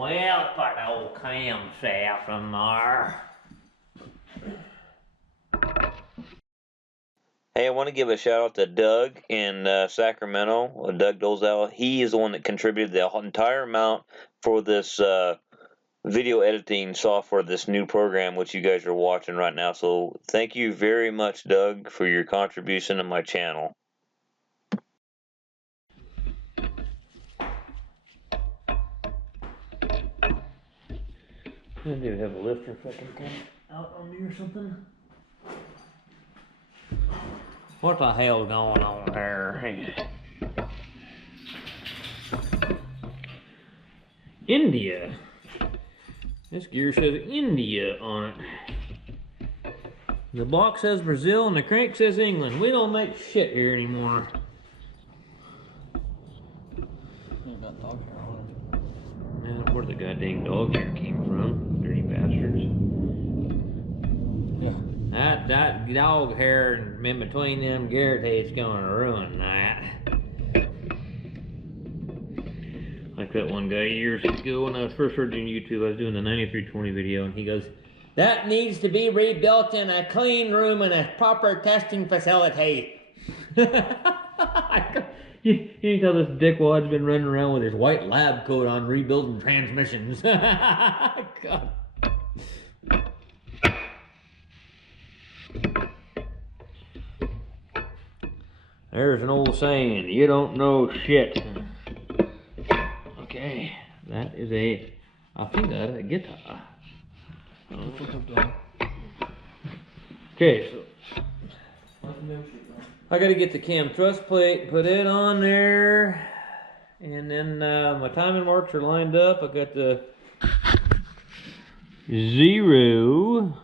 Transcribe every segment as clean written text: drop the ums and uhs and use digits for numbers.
Well, got the old camshaft in there. Hey, I want to give a shout out to Doug in Sacramento. Doug Dolezal. He is the one that contributed the entire amount for this video editing software, this new program which you guys are watching right now. So thank you very much, Doug, for your contribution to my channel. I do have a lifter if I can come out on me or something. What the hell's going on here? India. This gear says India on it. The block says Brazil and the crank says England. We don't make shit here anymore. Got dog hair on it. Man, where the goddamn dog hair came from? Dirty bastards. Yeah. That dog hair in between them Garrett heads gonna ruin that. Like that one guy years ago when I was first starting YouTube, I was doing the 9320 video, and he goes, "That needs to be rebuilt in a clean room and a proper testing facility." You can tell this dickwad's been running around with his white lab coat on rebuilding transmissions. God. There's an old saying, you don't know shit. Okay, that is I think that's a guitar. Okay, so I gotta get the cam thrust plate, put it on there, and then my timing marks are lined up. I got the 0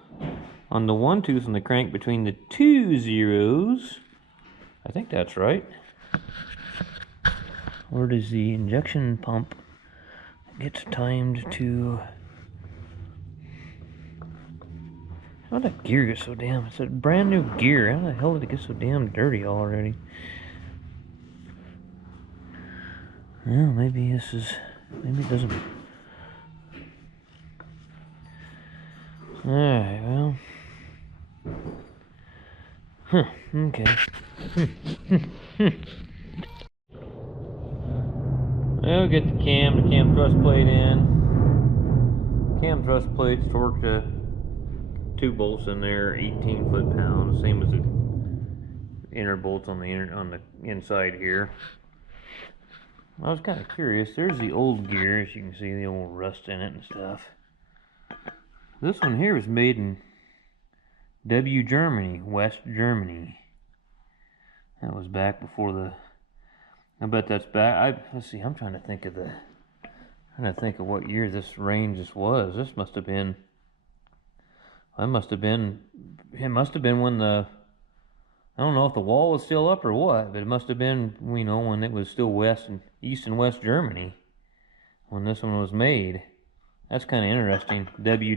on the 1 tooth on the crank between the 2 zeros. I think that's right. Where does the injection pump get timed to? How did that gear get so damn? It's a brand new gear. How the hell did it get so damn dirty already? Well, maybe this is. Maybe it doesn't. Alright, well. Huh, okay. I'll get the cam thrust plate in. Cam thrust plate's torqued to 2 bolts in there, 18 foot-pounds, same as the inner bolts on the inside here. I was kind of curious. There's the old gear, as you can see, the old rust in it and stuff. This one here was made in Germany, West Germany. That was back before the. I bet that's back. Let's see. I'm trying to think of what year this range this was. This must have been. It must have been when the. I don't know if the wall was still up or what, but it must have been, when it was still East and West Germany, when this one was made. That's kind of interesting.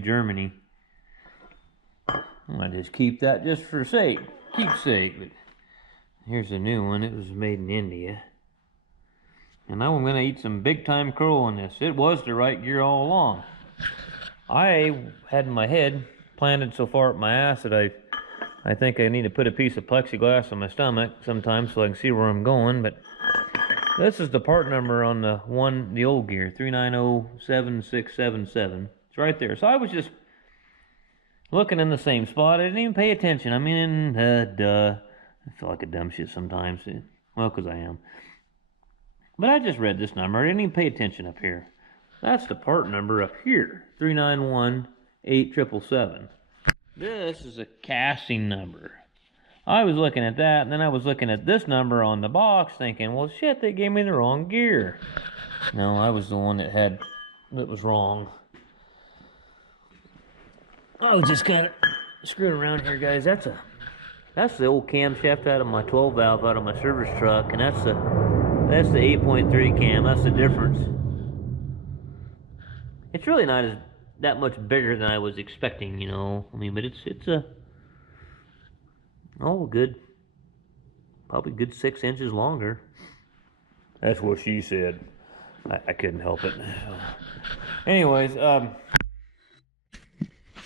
Germany. I might just keep that just for keepsake. But here's a new one. It was made in India. And now I'm going to eat some big time crow on this. It was the right gear all along. I had in my head planted so far up my ass that I think I need to put a piece of plexiglass on my stomach sometimes so I can see where I'm going. But this is the part number on the old gear, 3907677. It's right there. So I was just looking in the same spot. I didn't even pay attention. I mean, duh. I feel like a dumb shit sometimes. Well, because I am. But I just read this number. I didn't even pay attention up here. That's the part number up here, 3918777. This is a casting number. I was looking at that, and then I was looking at this number on the box thinking, well, shit, they gave me the wrong gear. No, I was the one that was wrong. I was just kind of screwing around here, guys. That's the old camshaft out of my 12 valve out of my service truck, and that's the 8.3 cam. That's the difference. It's really not that much bigger than I was expecting, I mean, but it's probably good 6 inches longer. That's what she said. I couldn't help it. Anyways,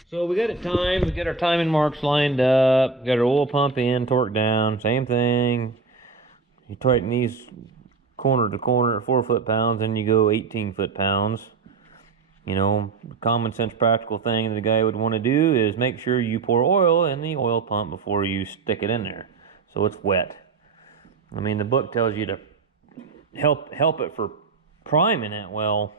so we got it timed. We got our timing marks lined up. Got our oil pump in, torque down. Same thing. You tighten these corner to corner at 4 foot-pounds, and you go 18 foot-pounds. You know, common sense practical thing that a guy would want to do is make sure you pour oil in the oil pump before you stick it in there, so it's wet. I mean, the book tells you to help it for priming it. Well,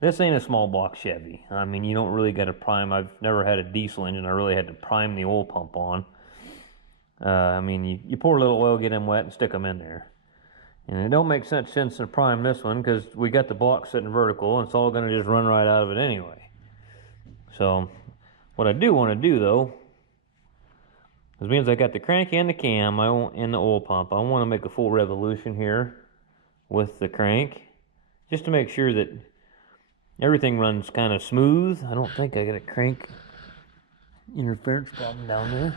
this ain't a small block Chevy. I mean, you don't really got to prime. I've never had a diesel engine I really had to prime the oil pump on. I mean, you pour a little oil, get them wet, and stick them in there. And it don't make such sense to prime this one because we got the block sitting vertical and it's all going to just run right out of it anyway. So what I do want to do though, is means I got the crank and the cam and the oil pump. I want to make a full revolution here with the crank just to make sure that everything runs kind of smooth. I don't think I got a crank interference problem down there.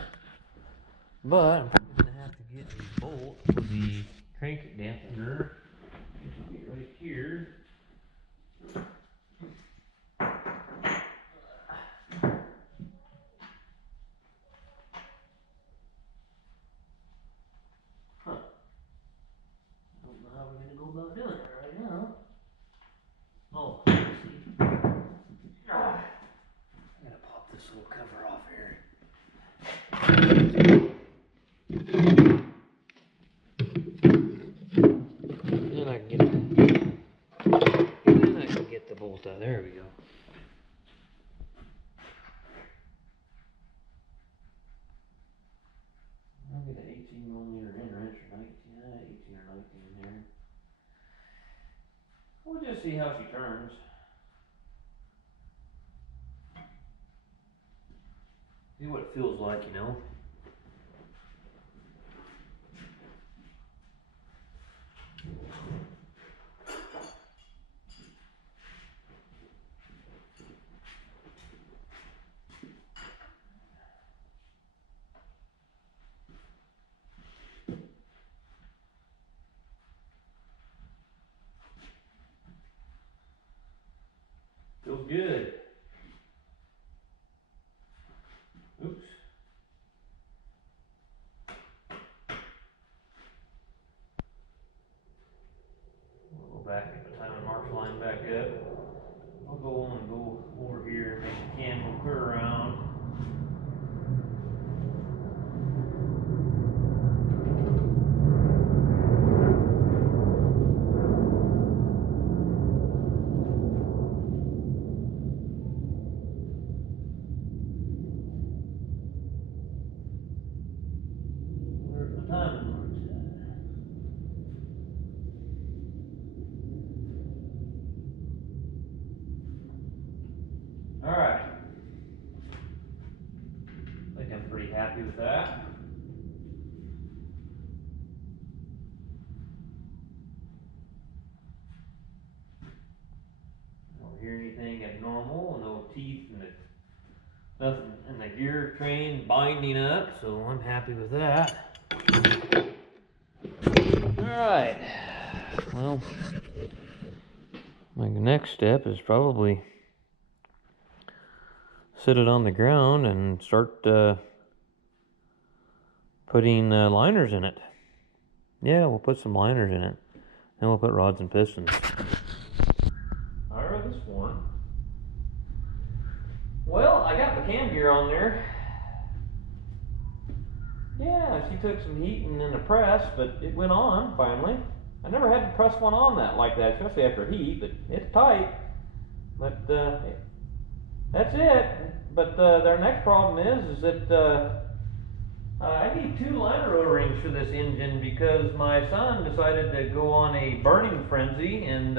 But I'm probably going to have to get a bolt for the crank dampener. It should be right here. Huh. I don't know how we're going to go about doing it right now. Oh, let's see. I gotta pop this little cover off here. Then I can get the bolt out. There we go. I'll get an 18mm end wrench or 18 or 19 here. We'll just see how she turns. See what it feels like, you know. Feels good. Oops. We'll go back, get the time and marks line back up. I'll go on and go over here and make the cam go clear around. Where's my timing marks at? Alright. I think I'm pretty happy with that. I don't hear anything abnormal, no teeth and nothing in the gear train binding up, so I'm happy with that. Alright. Well, my next step is probably sit it on the ground and start putting liners in it. Yeah, we'll put some liners in it. Then we'll put rods and pistons. Alright, this one. Well, I got my cam gear on there. Yeah, she took some heating in the press, but it went on finally. I never had to press one on that like that, especially after heat, but it's tight. But that's it. But their next problem is that I need 2 liner O-rings for this engine because my son decided to go on a burning frenzy and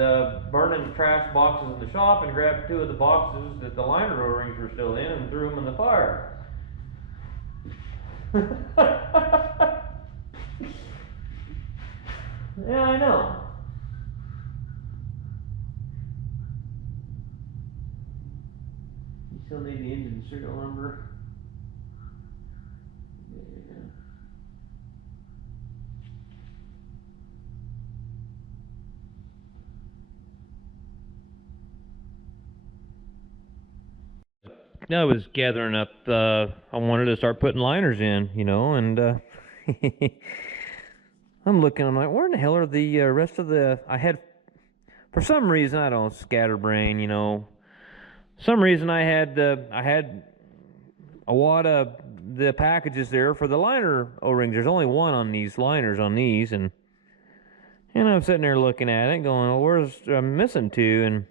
burning the trash boxes in the shop and grabbed 2 of the boxes that the liner O-rings were still in and threw them in the fire. Yeah, I know. You still need the engine serial number. Yeah. I was gathering up, I wanted to start putting liners in, you know, and I'm looking, I'm like, where in the hell are the rest of the, I had, for some reason, I don't know, scatterbrain, you know, some reason I had a wad of the packages there for the liner O-rings. There's only one on these liners on these, and I'm sitting there looking at it going, well, where's, I'm missing two, and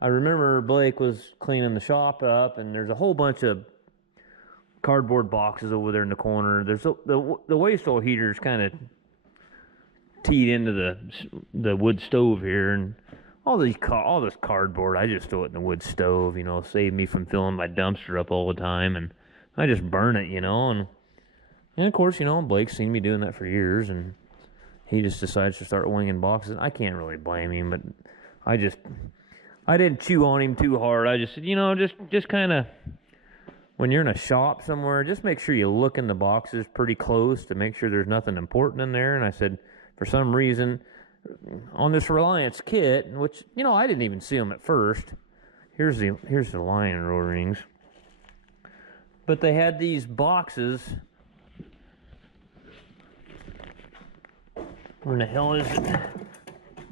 I remember Blake was cleaning the shop up, and there's a whole bunch of cardboard boxes over there in the corner. There's the waste oil heater's kind of teed into the wood stove here, and all this cardboard, I just throw it in the wood stove, you know, save me from filling my dumpster up all the time, and I just burn it, you know, and of course, you know, Blake's seen me doing that for years, and he just decides to start winging boxes. I can't really blame him, but I didn't chew on him too hard. I just said, you know, just kind of, when you're in a shop somewhere, just make sure you look in the boxes pretty close to make sure there's nothing important in there. And I said, for some reason, on this Reliance kit, which, you know, I didn't even see them at first. Here's the liner O-rings. But they had these boxes. Where in the hell is it?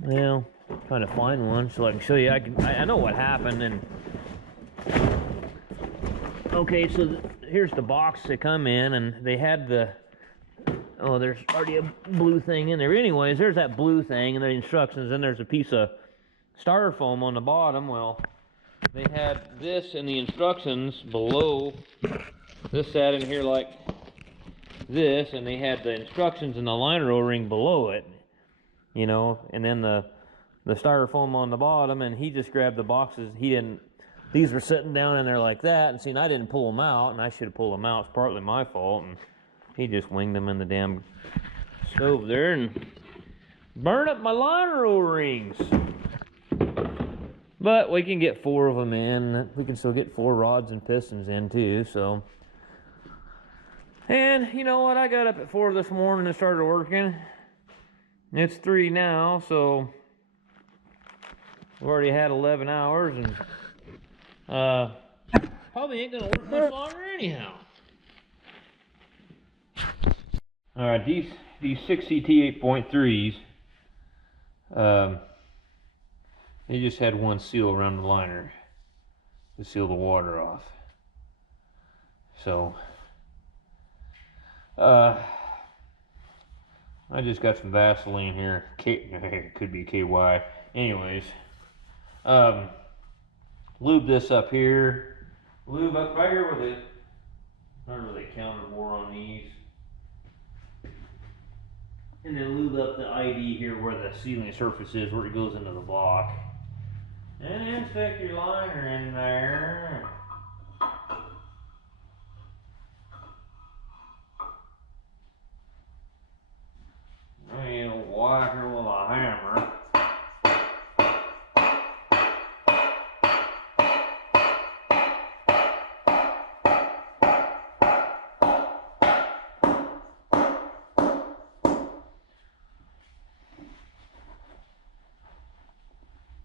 Well, trying to find one so I can show you. I know what happened, and okay, so here's the box they come in, and they had oh, there's already a blue thing in there. Anyways, there's that blue thing and the instructions, and there's a piece of styrofoam on the bottom. Well, they had this and the instructions below. This sat in here like this, and they had the instructions and the liner O-ring below it, you know, and then the styrofoam on the bottom, and he just grabbed the boxes. These were sitting down in there like that, and see, I didn't pull them out, and I should have pulled them out. It's partly my fault, and he just winged them in the damn stove there and burned up my liner O-rings. But we can get 4 of them in. We can still get 4 rods and pistons in too, so. And you know what? I got up at 4 this morning and started working. It's 3 now, so we've already had 11 hours, and probably ain't gonna work much longer anyhow. All right, these 6CT 8.3s, they just had one seal around the liner to seal the water off. So I just got some Vaseline here. It could be KY. Anyways, lube this up here. Lube up right here with it. Not really counter bore on these. And then lube up the ID here where the sealing surface is, where it goes into the block. And then stick your liner in there. And whack her with a hammer.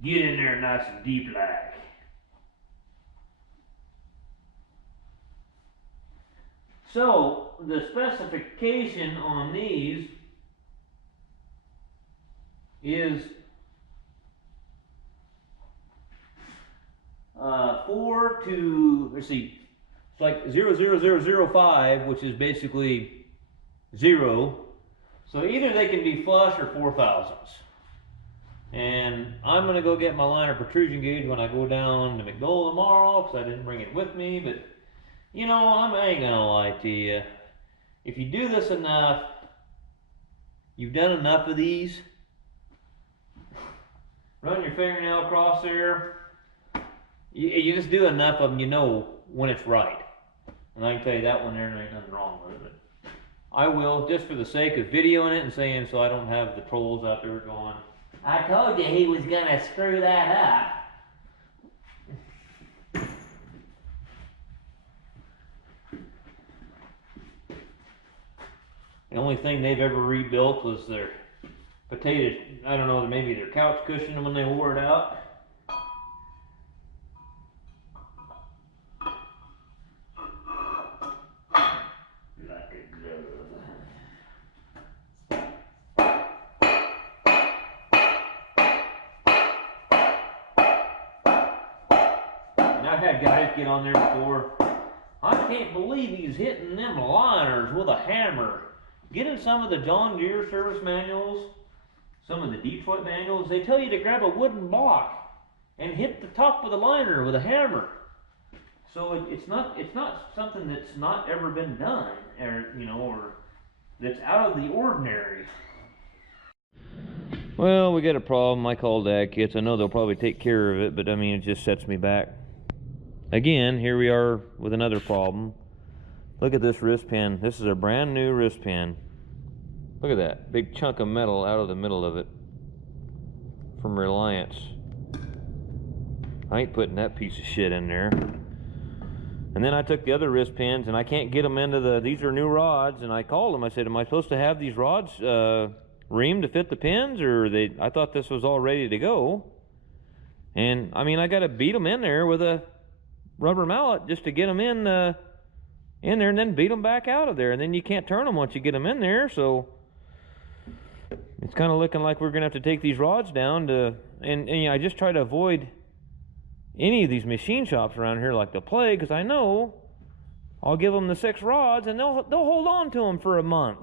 Get in there nice and deep like. So the specification on these is 4 to, let's see, it's like 00005, which is basically 0. So either they can be flush or 4/1000s. And I'm going to go get my liner protrusion gauge when I go down to McDowell tomorrow, because I didn't bring it with me. But, you know, I ain't going to lie to you. If you do this enough, you've done enough of these, run your fingernail across there, you just do enough of them, you know when it's right. And I can tell you that one there ain't nothing wrong with it. I will, just for the sake of videoing it and saying so I don't have the trolls out there going, I told you he was gonna screw that up. The only thing they've ever rebuilt was their potato, I don't know, maybe their couch cushion when they wore it out. I've had guys get on there before. I can't believe he's hitting them liners with a hammer. Get in some of the John Deere service manuals, some of the Detroit manuals, they tell you to grab a wooden block and hit the top of the liner with a hammer. So it's not something that's not ever been done, or that's out of the ordinary. Well, we got a problem. I called Ag Kits. I know they'll probably take care of it, but I mean, it just sets me back. Again, here we are with another problem. Look at this wrist pin. This is a brand new wrist pin. Look at that big chunk of metal out of the middle of it from Reliance. I ain't putting that piece of shit in there. And then I took the other wrist pins and I can't get them into these are new rods, and I called them. I said, am I supposed to have these rods reamed to fit the pins, or I thought this was all ready to go. And I mean, I got to beat them in there with a rubber mallet just to get them in there, and then beat them back out of there, and then you can't turn them once you get them in there. So it's kind of looking like we're gonna have to take these rods down and I just try to avoid any of these machine shops around here like the plague, because I know I'll give them the 6 rods and they'll hold on to them for a month,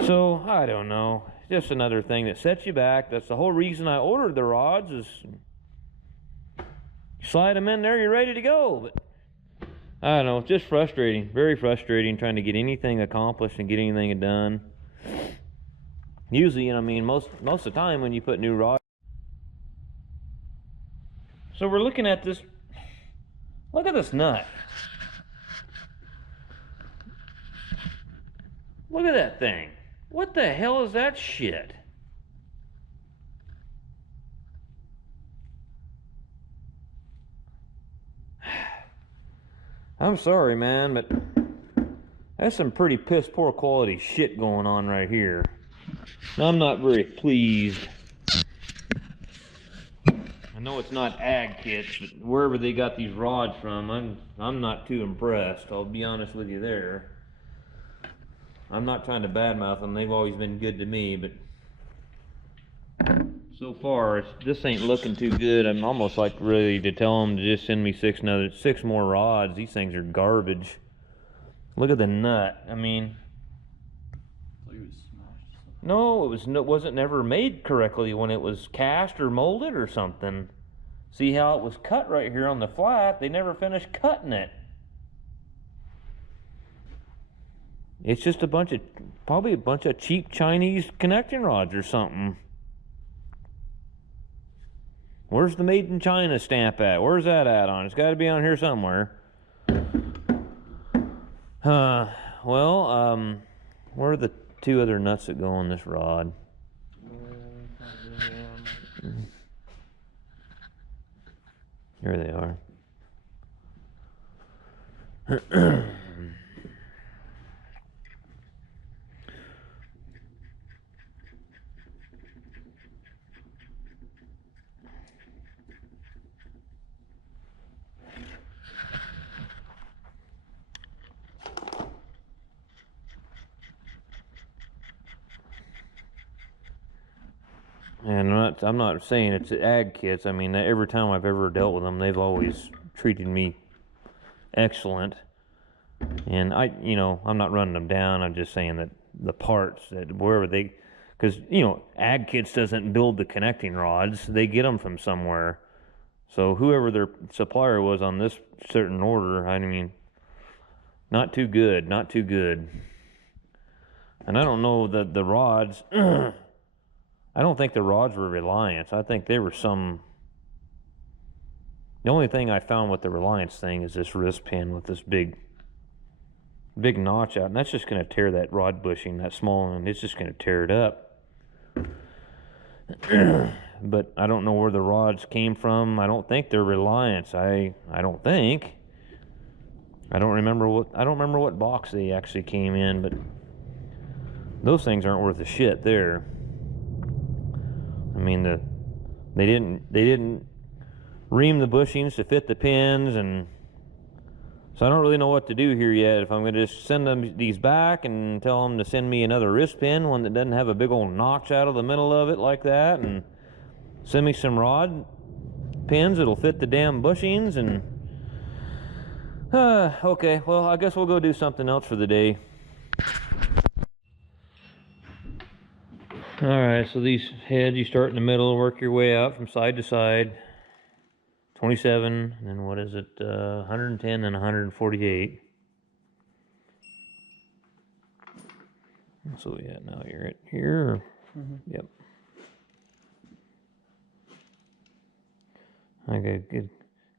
So I don't know, just another thing that sets you back. That's the whole reason I ordered the rods, is slide them in there, you're ready to go. But I don't know, it's just frustrating, very frustrating trying to get anything accomplished and get anything done. Usually, I mean, most of the time when you put new rods. So we're looking at this, look at this nut. Look at that thing. What the hell is that shit? I'm sorry, man, but that's some pretty piss poor quality shit going on right here. I'm not very pleased. I know it's not Ag Kits, but wherever they got these rods from, I'm not too impressed. I'll be honest with you there. I'm not trying to badmouth them. They've always been good to me, but so far this ain't looking too good. I'm almost like ready to tell them to just send me 6 more rods. These things are garbage. Look at the nut. I mean, Like it was smashed. no, it wasn't never made correctly when it was cast or molded or something. See how it was cut right here on the flat? They never finished cutting it. It's just probably a bunch of cheap Chinese connecting rods or something. Where's the made in China stamp at? Where's that at on? It's got to be on here somewhere. Well, where are the 2 other nuts that go on this rod? Here they are. And I'm not saying it's Ag Kits. I mean, every time I've ever dealt with them, they've always treated me excellent. And I'm not running them down. I'm just saying that the parts, that wherever because Ag Kits doesn't build the connecting rods. They get them from somewhere. So whoever their supplier was on this certain order, I mean, not too good, not too good. And I don't know that the rods. I don't think the rods were Reliance. I think they were the only thing I found with the Reliance thing is this wrist pin with this big notch out, and that's just going to tear that rod bushing, that small one. It's just going to tear it up. But I don't know where the rods came from. I don't think they're Reliance. I don't think. I don't remember what box they actually came in, but those things aren't worth a shit there. I mean, they didn't ream the bushings to fit the pins, and so I don't really know what to do here yet. If I'm going to just send them these back and tell them to send me another wrist pin, one that doesn't have a big old notch out of the middle of it like that, and send me some rod pins that'll fit the damn bushings. And okay, well, I guess we'll go do something else for the day. Alright, so these heads, you start in the middle, work your way out from side to side. 27, and then what is it, 110 and 148. So yeah, now you're at here. Yep. I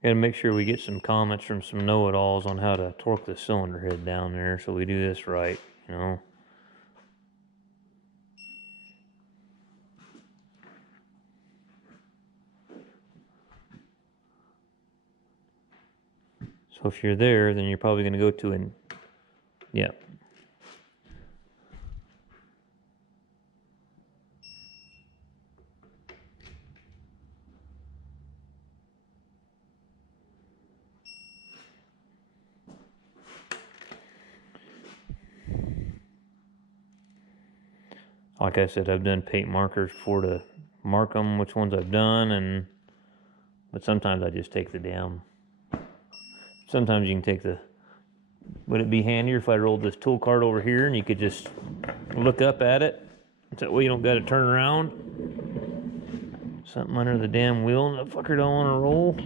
gotta make sure we get some comments from some know-it-alls on how to torque the cylinder head down there, so we do this right, you know. So if you're there, then you're probably gonna go to an, yeah. Like I said, I've done paint markers before to mark them, which ones I've done, but sometimes I just take the damn, sometimes you can take the, would it be handier if I rolled this tool cart over here and you could just look up at it? That way you don't got to turn around. Something under the damn wheel and the fucker don't want to roll.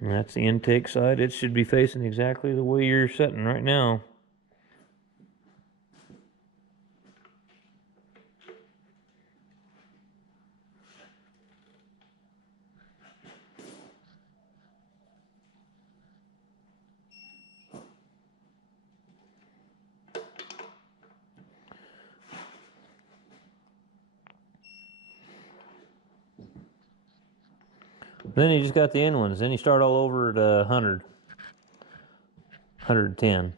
And that's the intake side. It should be facing exactly the way you're sitting right now. Then you just got the end ones. Then you start all over at 100, 110.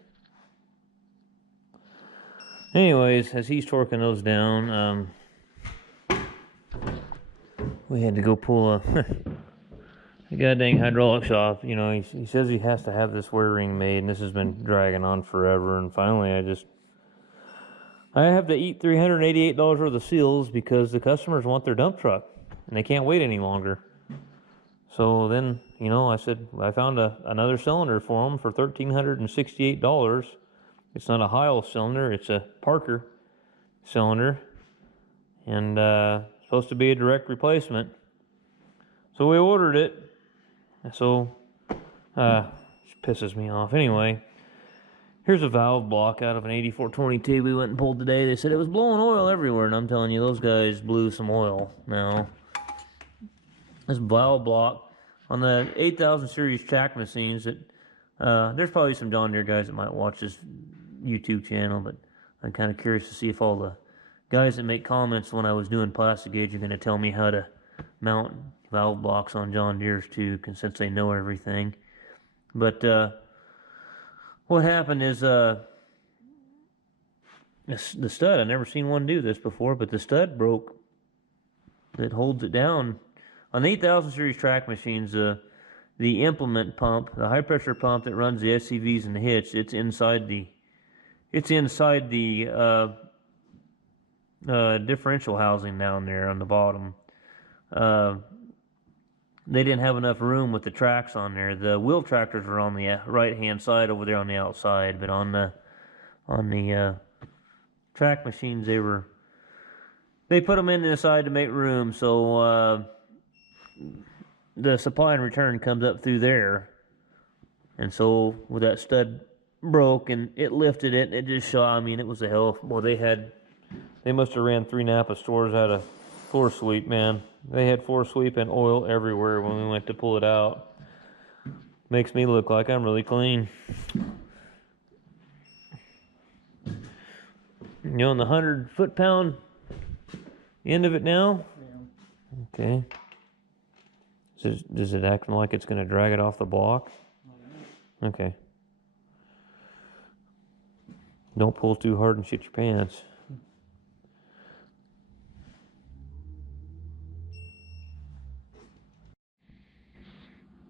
Anyways, as he's torquing those down, we had to go pull a goddamn hydraulic shop. You know, he says he has to have this wear ring made, and this has been dragging on forever. And finally, I have to eat $388 worth of seals because the customers want their dump truck, and they can't wait any longer. So then, you know, I said, I found another cylinder for them for $1,368. It's not a Heil cylinder, it's a Parker cylinder. And supposed to be a direct replacement. So we ordered it. So, it pisses me off. Anyway, here's a valve block out of an 8422 we went and pulled today. They said it was blowing oil everywhere, and I'm telling you, those guys blew some oil. Now, this valve block on the 8000 series track machines that there's probably some John Deere guys that might watch this YouTube channel, but I'm kind of curious to see if all the guys that make comments when I was doing plastic gauge are going to tell me how to mount valve blocks on John Deere's too, since they know everything. But what happened is the stud, I never seen one do this before, but the stud broke that holds it down. On the 8000 series track machines, the implement pump, the high pressure pump that runs the SCVs and the hitch, it's inside the differential housing down there on the bottom. They didn't have enough room with the tracks on there. The wheel tractors were on the right hand side over there on the outside, but on the track machines they put them in the side to make room. So the supply and return comes up through there, and so with that stud broke and it lifted it, it just shot. I mean, it was a hell. Well, they must have ran 3 Napa stores out of 4-sweep, man. They had 4-sweep and oil everywhere when we went to pull it out. Makes me look like I'm really clean. You on the 100 foot-pound end of it now? Yeah. Okay. Does it act like it's going to drag it off the block? Okay. Don't pull too hard and shit your pants.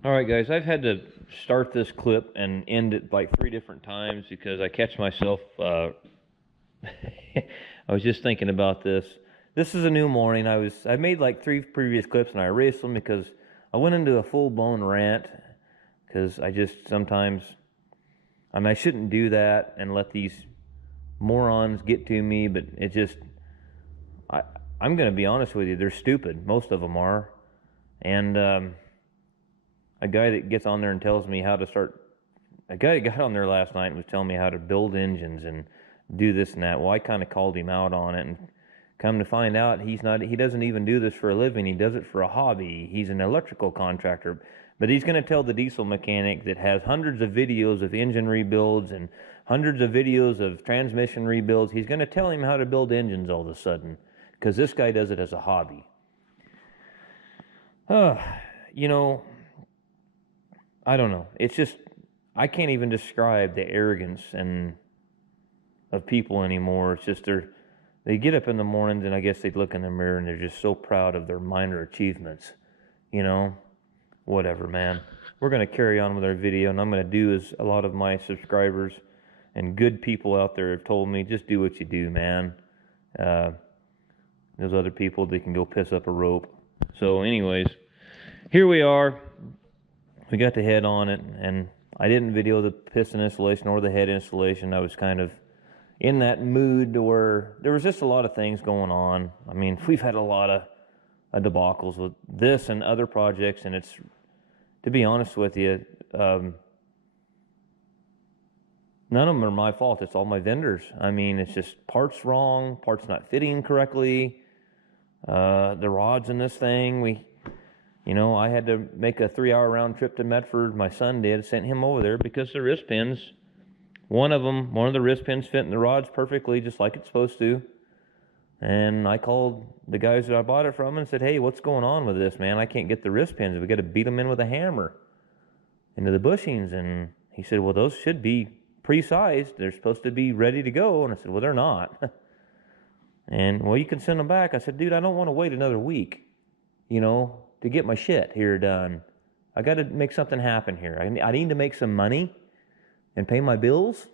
All right, guys, I've had to start this clip and end it like 3 different times because I catch myself. I was just thinking about this. This is a new morning. I made like 3 previous clips and I erased them because I went into a full-blown rant because I just sometimes, I mean, I shouldn't do that and let these morons get to me, but it just, I'm going to be honest with you, they're stupid. Most of them are. And a guy that gets on there and tells me how to start, a guy that got on there last night and was telling me how to build engines and do this and that. Well, I kind of called him out on it, and come to find out, he doesn't even do this for a living. He does it for a hobby. He's an electrical contractor. But he's going to tell the diesel mechanic that has hundreds of videos of engine rebuilds and hundreds of videos of transmission rebuilds, he's going to tell him how to build engines all of a sudden, because this guy does it as a hobby. You know, I don't know. It's just, I can't even describe the arrogance of people anymore. It's just they get up in the mornings and I guess they look in the mirror and they're just so proud of their minor achievements. You know, whatever, man. We're going to carry on with our video, and I'm going to do as a lot of my subscribers and good people out there have told me, just do what you do, man. Those other people, they can go piss up a rope. So anyways, here we are. We got the head on it, and I didn't video the piston installation or the head installation. I was kind of in that mood to where there was just a lot of things going on. I mean, we've had a lot of debacles with this and other projects, and it's, to be honest with you, none of them are my fault. It's all my vendors. I mean, it's just parts wrong, parts not fitting correctly. The rods in this thing, I had to make a 3-hour round trip to Medford. My son did, sent him over there because the wrist pins, one of the wrist pins fit in the rods perfectly, just like it's supposed to. And I called the guys that I bought it from and said, hey, what's going on with this, man? I can't get the wrist pins. We got to beat them in with a hammer into the bushings. And he said, well, those should be pre-sized. They're supposed to be ready to go. And I said, well, they're not. And, well, you can send them back. I said, dude, I don't want to wait another week, to get my shit here done. I got to make something happen here. I need to make some money and pay my bills.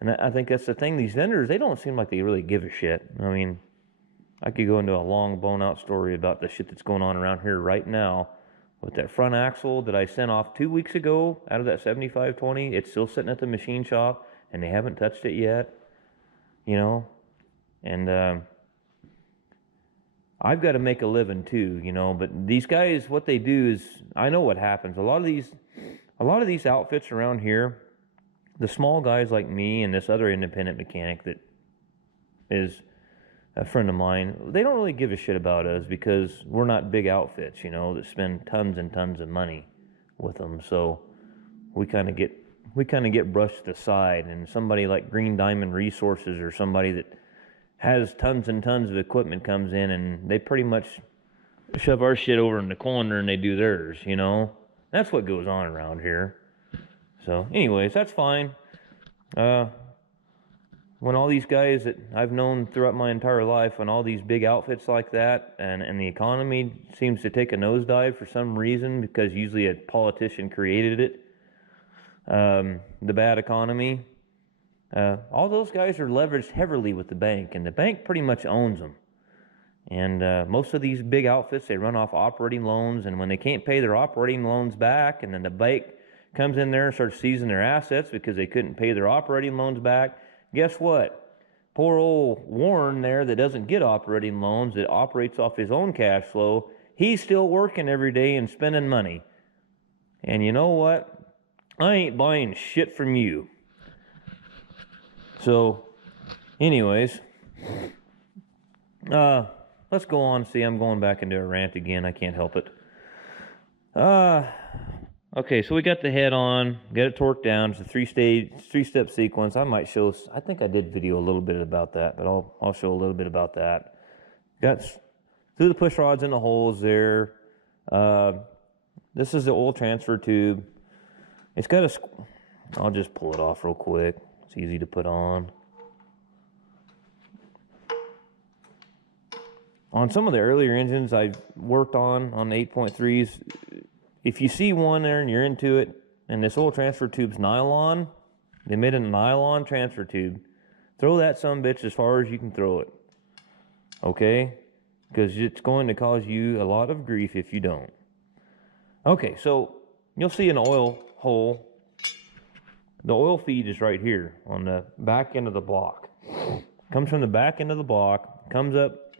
And I think that's the thing. These vendors, they don't seem like they really give a shit. I mean, I could go into a long, blown-out story about the shit that's going on around here right now with that front axle that I sent off 2 weeks ago out of that 7520. It's still sitting at the machine shop, and they haven't touched it yet, And I've got to make a living too, But these guys, what they do is, I know what happens. A lot of these outfits around here, the small guys like me and this other independent mechanic that is a friend of mine, they don't really give a shit about us because we're not big outfits, that spend tons and tons of money with them. So we kind of get brushed aside. And somebody like Green Diamond Resources or somebody that has tons and tons of equipment comes in and they pretty much shove our shit over in the corner and they do theirs, That's what goes on around here. So anyways, that's fine. When all these guys that I've known throughout my entire life, when all these big outfits like that, and the economy seems to take a nosedive for some reason, because usually a politician created it, the bad economy, all those guys are leveraged heavily with the bank, and the bank pretty much owns them. And most of these big outfits, they run off operating loans, and when they can't pay their operating loans back, and then the bank comes in there and starts seizing their assets because they couldn't pay their operating loans back, guess what? Poor old Warren there that doesn't get operating loans, that operates off his own cash flow, he's still working every day and spending money. And you know what? I ain't buying shit from you. So, anyways, let's go on. See, I'm going back into a rant again. I can't help it. Okay, so we got the head on, got it torqued down. It's a 3-step sequence. I think I did video a little bit about that, but I'll show a little bit about that. Threw the push rods in the holes there. This is the oil transfer tube. It's got I'll just pull it off real quick. It's easy to put on. On some of the earlier engines I've worked on the 8.3s, if you see one there and you're into it, and this oil transfer tube's nylon, they made a nylon transfer tube, throw that sumbitch as far as you can throw it. Okay? Because it's going to cause you a lot of grief if you don't. Okay, so you'll see an oil hole. The oil feed is right here on the back end of the block. Comes from the back end of the block, comes up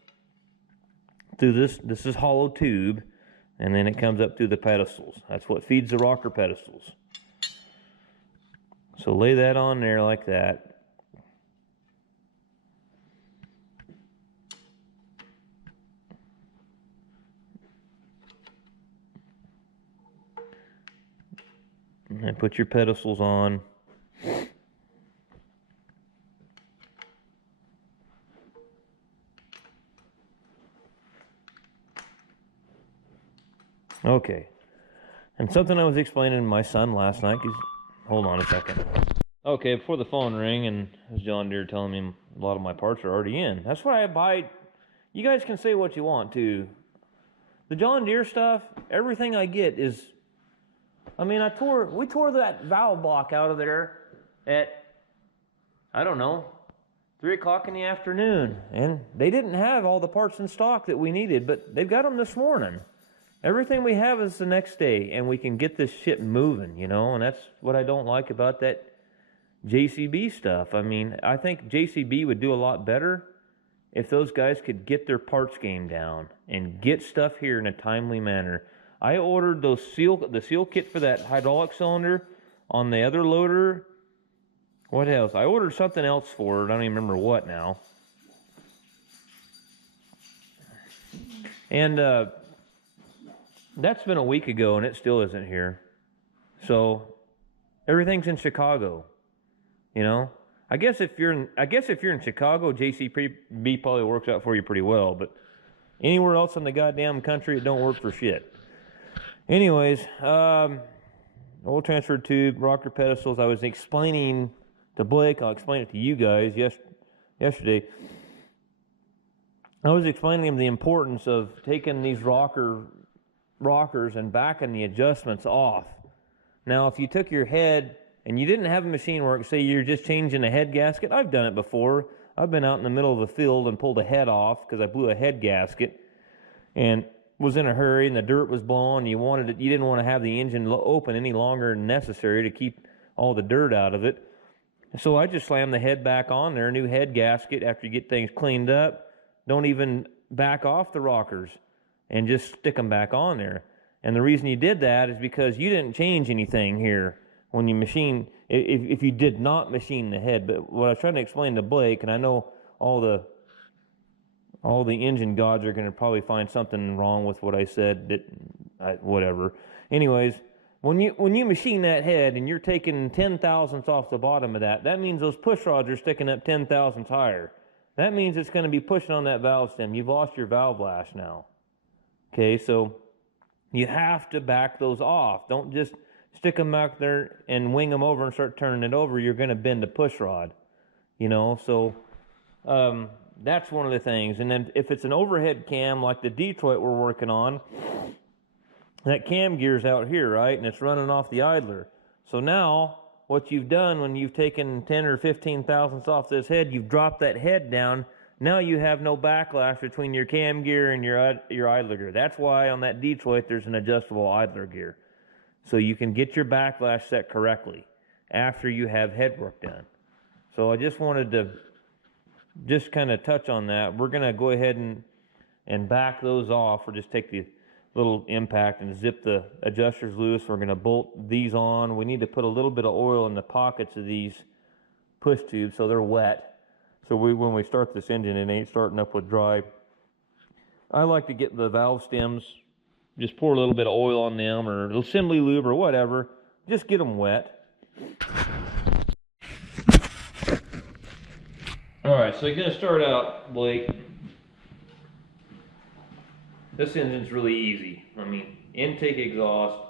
through this is hollow tube, and then it comes up through the pedestals. That's what feeds the rocker pedestals. So lay that on there like that. And put your pedestals on. Okay. And something I was explaining to my son last night, hold on a second. Okay, before the phone rang and John Deere telling me a lot of my parts are already in. That's why I buy. You guys can say what you want to. The John Deere stuff, everything I get is, I mean, we tore that valve block out of there at, I don't know, 3 o'clock in the afternoon. And they didn't have all the parts in stock that we needed, but they've got them this morning. Everything we have is the next day, and we can get this shit moving, you know, and that's what I don't like about that JCB stuff. I mean, I think JCB would do a lot better if those guys could get their parts game down and get stuff here in a timely manner. I ordered the seal kit for that hydraulic cylinder on the other loader. What else? I ordered something else for it. I don't even remember what now. And that's been a week ago, and it still isn't here. So everything's in Chicago. You know, I guess if you're in Chicago, JCB probably works out for you pretty well. But anywhere else in the goddamn country, it don't work for shit. Anyways, oil transfer tube, rocker pedestals. I was explaining to Blake. I'll explain it to you guys. Yesterday, I was explaining to him the importance of taking these rockers and backing the adjustments off. Now, if you took your head and you didn't have a machine work, say you're just changing a head gasket. I've done it before. I've been out in the middle of a field and pulled a head off because I blew a head gasket and was in a hurry and the dirt was blowing. You didn't want to have the engine open any longer than necessary to keep all the dirt out of it. So I just slammed the head back on there, new head gasket after you get things cleaned up. Don't even back off the rockers and just stick them back on there. And the reason you did that is because you didn't change anything here when you machine, if you did not machine the head. But what I was trying to explain to Blake, and I know all the engine gods are going to probably find something wrong with what I said, whatever. Anyways, when you machine that head and you're taking 10 thousandths off the bottom of that, that means those push rods are sticking up 10 thousandths higher. That means it's going to be pushing on that valve stem. You've lost your valve lash now. Okay, so you have to back those off. Don't just stick them back there and wing them over and start turning it over. You're going to bend the push rod, you know. So that's one of the things. And then if it's an overhead cam like the Detroit we're working on, that cam gear's out here, right? And it's running off the idler. So now what you've done when you've taken 10 or 15 thousandths off this head, you've dropped that head down. Now you have no backlash between your cam gear and your idler gear. That's why on that Detroit there's an adjustable idler gear. So you can get your backlash set correctly after you have head work done. So I just wanted to just kind of touch on that. We're going to go ahead and back those off, or just take the little impact and zip the adjusters loose. We're going to bolt these on. We need to put a little bit of oil in the pockets of these push tubes so they're wet. So when we start this engine, it ain't starting up with dry. I like to get the valve stems, just pour a little bit of oil on them, or a little assembly lube or whatever. Just get them wet. All right, so you're going to start out, Blake. This engine's really easy. I mean, intake, exhaust,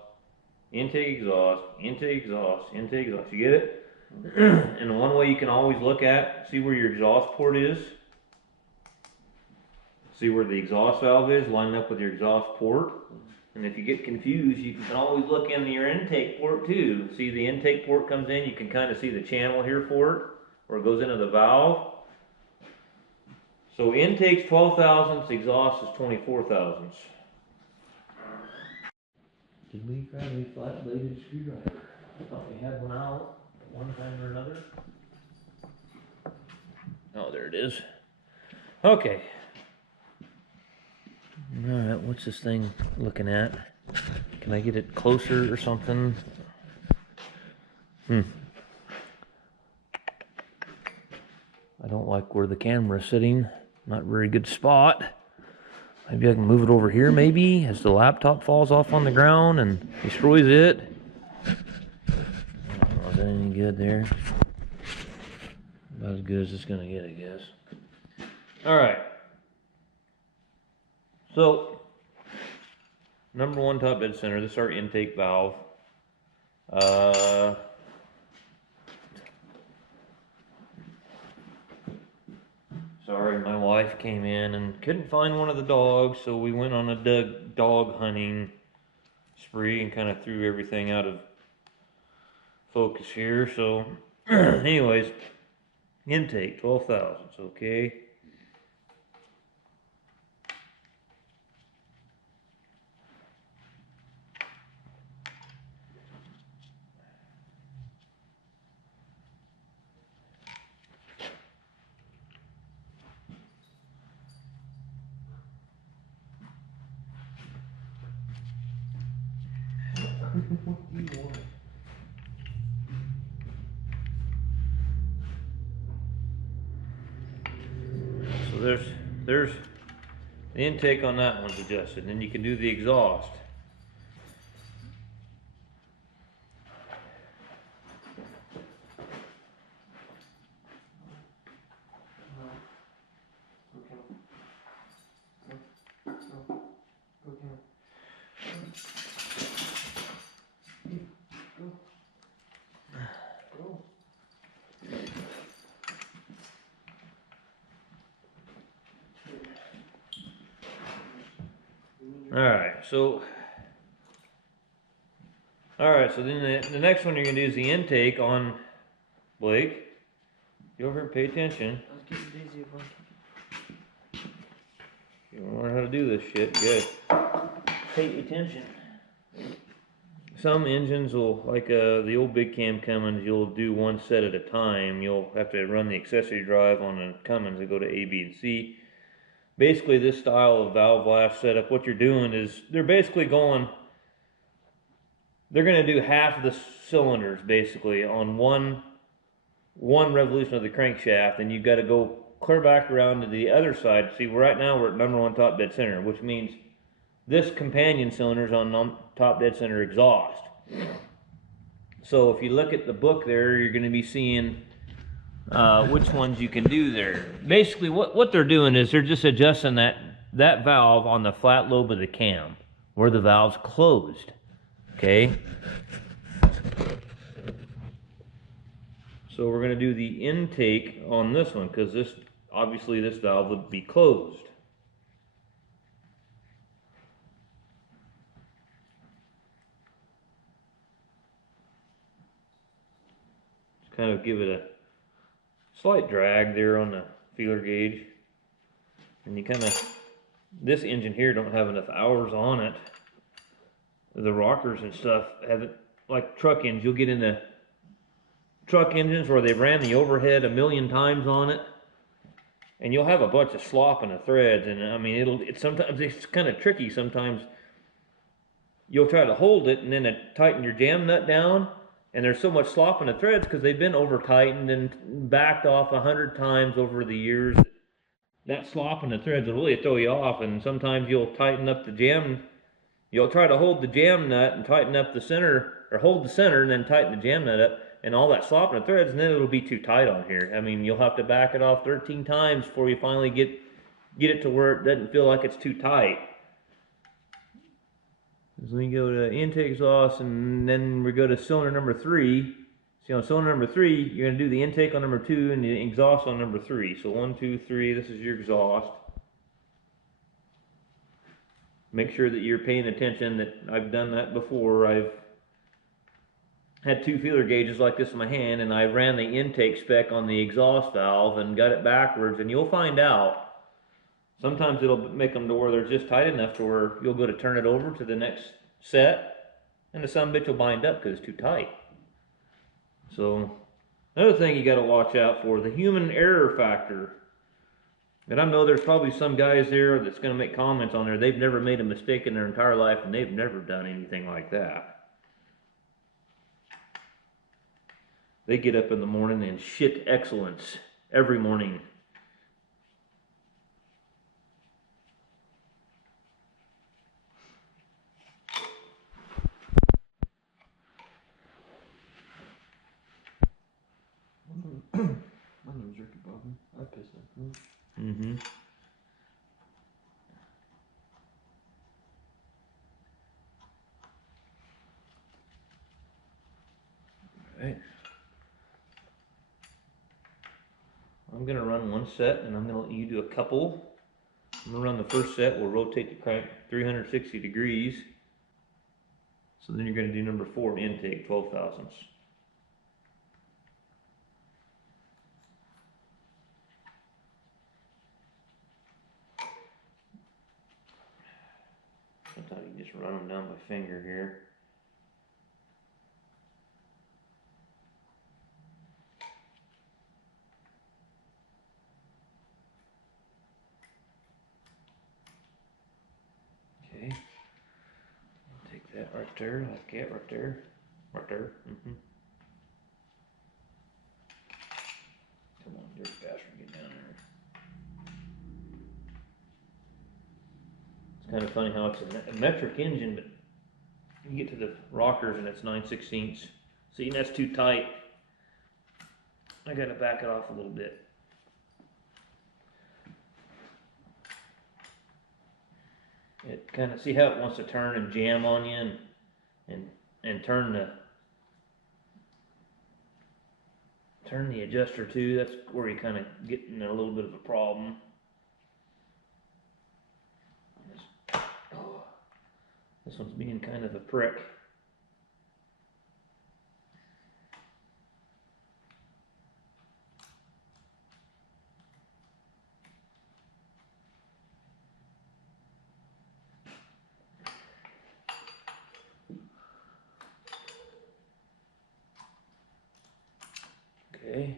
intake, exhaust, intake, exhaust, intake, exhaust. You get it? And the one way you can always look at, see where your exhaust port is. See where the exhaust valve is, line up with your exhaust port. And if you get confused, you can always look in your intake port too. See, the intake port comes in, you can kind of see the channel here for it, where it goes into the valve. So intake's 12 thousandths, exhaust is 24 thousandths. Did we grab a flat bladed screwdriver? I thought we had one out at one time or another. Oh, there it is. Okay. Alright, what's this thing looking at? Can I get it closer or something? I don't like where the camera's sitting. Not a very good spot. Maybe I can move it over here maybe as the laptop falls off on the ground and destroys it. I don't know, is that any good there? About as good as it's gonna get, I guess. Alright. So, number one top dead center, this is our intake valve. Sorry, my wife came in and couldn't find one of the dogs, so we went on a dog hunting spree and kind of threw everything out of focus here. So, anyways, intake 12 thousandths, okay. So there's the intake on that one's adjusted. Then you can do the exhaust. Alright, so then the next one you're going to do is the intake on, Blake, you over here and pay attention. I was getting dizzy if I You want to learn how to do this shit, good. Pay attention. Some engines will, like the old Big Cam Cummins, you'll do one set at a time. You'll have to run the accessory drive on a Cummins and go to A, B, and C. Basically, this style of valve blast setup, what you're doing is they're basically going, they're going to do half of the cylinders basically on one revolution of the crankshaft, and you've got to go clear back around to the other side. See, right now we're at number one top dead center, which means this companion cylinder is on top dead center exhaust. So if you look at the book there, you're going to be seeing which ones you can do there. Basically, what they're doing is they're just adjusting that valve on the flat lobe of the cam, where the valve's closed. Okay? So we're going to do the intake on this one, because obviously this valve would be closed. Just kind of give it a slight drag there on the feeler gauge. And you kind of, this engine here don't have enough hours on it. The rockers and stuff haven't, like truck engines, you'll get into truck engines where they ran the overhead 1,000,000 times on it, and you'll have a bunch of slop in the threads, and I mean sometimes it's kind of tricky. Sometimes you'll try to hold it and then tighten your jam nut down, and there's so much slop in the threads because they've been over tightened and backed off 100 times over the years. That slop in the threads will really throw you off, and sometimes you'll tighten up the jam. You'll try to hold the jam nut and tighten up the center, or hold the center and then tighten the jam nut up, and all that slop in the threads, and then it'll be too tight on here. I mean, you'll have to back it off 13 times before you finally get it to where it doesn't feel like it's too tight. So we go to intake exhaust, and then we go to cylinder number 3. See, on cylinder number 3, you're going to do the intake on number 2 and the exhaust on number 3. So 1, 2, 3, this is your exhaust. make sure that you're paying attention. That I've done that before. I've had 2 feeler gauges like this in my hand, and I ran the intake spec on the exhaust valve and got it backwards, and you'll find out. Sometimes it'll make them to where they're just tight enough to where you'll go to turn it over to the next set, and the sumbitch will bind up because it's too tight. So, another thing you got to watch out for, the human error factor. And I know there's probably some guys there that's going to make comments on there. They've never made a mistake in their entire life, and they've never done anything like that. They get up in the morning and shit excellence every morning. My name's Ricky Bobby. I piss that. Mm-hmm. Right. I'm going to run one set, and I'm going to let you do a couple. I'm going to run the first set. We'll rotate the crank 360 degrees. So then you're going to do number 4, intake, 12 thousandths. Sometimes you just run them down by finger here. Okay. Take that right there, like that right there. Right there. Mm-hmm. Come on, dirty bastard, get down there. It's kind of funny how it's a metric engine, but you get to the rockers and it's 9/16. See, that's too tight. I gotta back it off a little bit. It kind of, see how it wants to turn and jam on you and turn the adjuster too. That's where you kind of get in a little bit of a problem. This one's being kind of a prick. Okay.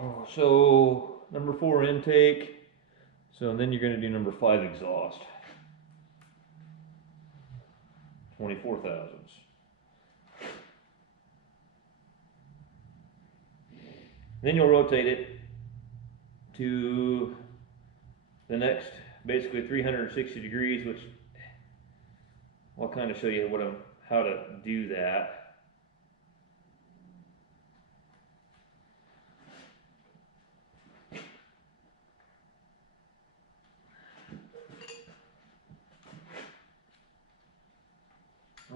Oh, so number 4 intake. So then you're going to do number 5 exhaust. 24 thousandths. Then you'll rotate it to the next, basically 360 degrees, which I'll kind of show you how to do that.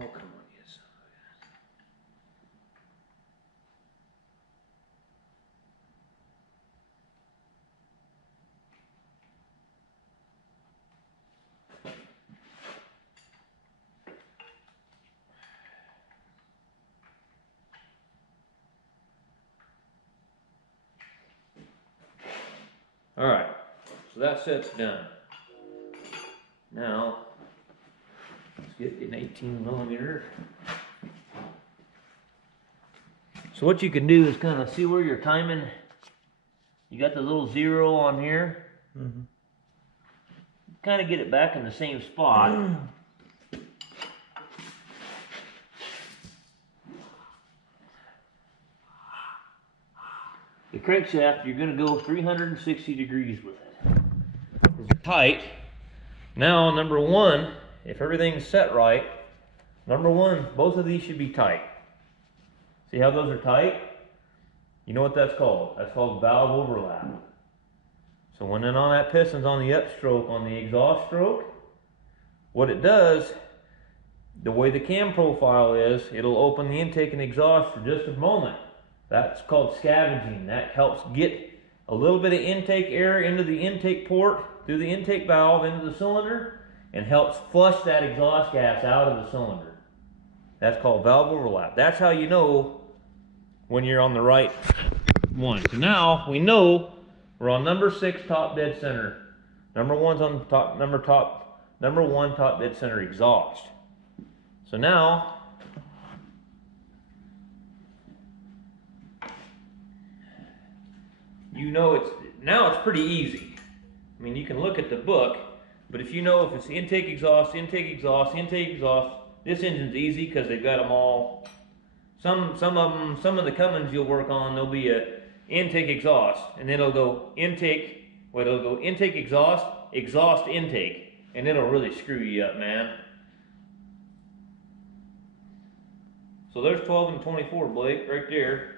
Oh, come on, yes. All right, so that set's done. Now, let's get an 18 millimeter. So what you can do is kind of see where you're timing. You got the little 0 on here. Mm-hmm. Kind of get it back in the same spot. The crankshaft, you're going to go 360 degrees with it. It's tight. Now, number 1, if everything's set right, number 1, both of these should be tight. See how those are tight? You know what that's called? That's called valve overlap. So when then on that piston's on the upstroke, on the exhaust stroke, what it does, the way the cam profile is, it'll open the intake and exhaust for just a moment. That's called scavenging. That helps get a little bit of intake air into the intake port through the intake valve into the cylinder and helps flush that exhaust gas out of the cylinder. That's called valve overlap. That's how you know when you're on the right one. So now we know we're on number 6 top dead center. Number 1's on top, number 1 top dead center exhaust. So now you know it's pretty easy. I mean, you can look at the book, but if you know if it's intake exhaust, intake exhaust, intake exhaust, this engine's easy because they've got them all. Some of the Cummins you'll work on, there'll be a intake exhaust, and then it'll go intake, it'll go intake exhaust, exhaust intake, and it'll really screw you up, man. So there's 12 and 24, Blake, right there.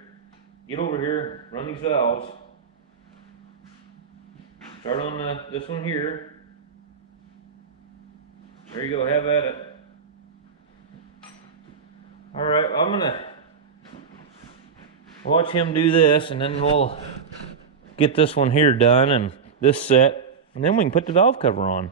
Get over here, run these valves. Start on this one here. There you go, have at it. Alright, I'm gonna watch him do this, and then we'll get this one here done and this set, and then we can put the valve cover on.